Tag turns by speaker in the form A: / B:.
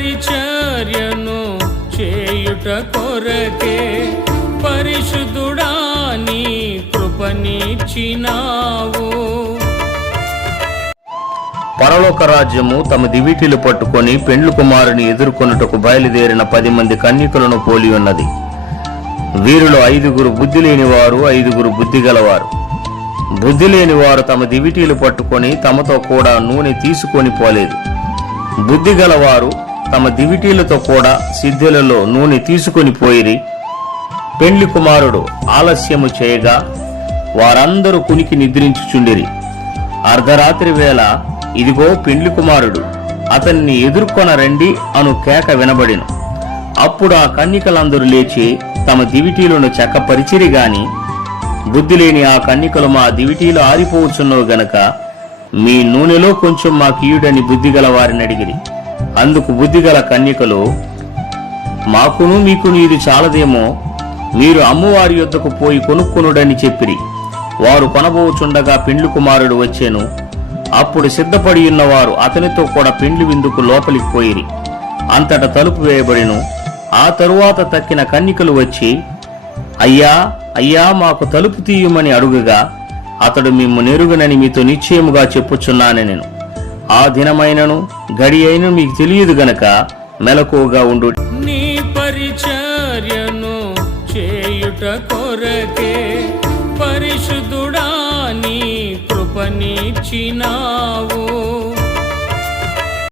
A: పరిచర్యను చేయుట కొరకే పరిశుద్ధుడా నీ కృపనిచ్చినావు.
B: పరలోక రాజ్యము తమ దివిటీలు పట్టుకొని పెండ్లు కుమారుని ఎదుర్కొనుటకు బయలుదేరిన పది మంది కన్యకులను పోలి ఉన్నది. వీరిలో ఐదుగురు బుద్ధి లేనివారు ఐదుగురు బుద్ధి గలవారు బుద్ధి లేనివారు తమ దివిటీలు పట్టుకొని తమతో కూడా నూనె తీసుకొని పోలేదు. బుద్ధి గలవారు తమ దివిటీలతో కూడా సిద్ధులలో నూనె తీసుకొని పోయిరి. పెండ్లి కుమారుడు ఆలస్యము చేయగా వారందరూ కునికి నిద్రించుచుండిరి. అర్ధరాత్రి వేళ ఇదిగో పెండ్లి కుమారుడు అతన్ని ఎదుర్కొన రండి అను కేక వినబడిను. అప్పుడు ఆ కన్నికలందరూ లేచి తమ దివిటీలను చెక్కపరిచిరి గాని బుద్ధి లేని ఆ కన్నికలు మా దివిటీలు ఆరిపోవచ్చున్నవి గనక మీ నూనెలో కొంచెం మా కీయుడని బుద్ధిగల వారిని అడిగిరి. అందుకు బుద్ధిగల కన్యకలు మాకును మీకును ఇది చాలదేమో మీరు అమ్మవారి యొద్దకు పోయి కొనుక్కొనుడని చెప్పిరి. వారు కొనబోచుండగా పెండ్లి కుమారుడు వచ్చాను. అప్పుడు సిద్ధపడి ఉన్నవారు అతనితో కూడా పెండ్లి విందుకు లోపలికి పోయిరి. అంతట తలుపు వేయబడిను. ఆ తరువాత తక్కిన కన్నికలు వచ్చి అయ్యా అయ్యా మాకు తలుపు తీయమని అడుగగా అతడు మిమ్ము నెరుగునని మీతో నిశ్చయముగా చెప్పుచున్నాను నేను ఆ దినమైనను గడి అయిన మీకు తెలియదు గనక మెలకువగా ఉండు.
A: నీ పరిచర్యను చేయుట కొరకే పరిశుద్ధుడా నీ కృపనిచ్చినావు.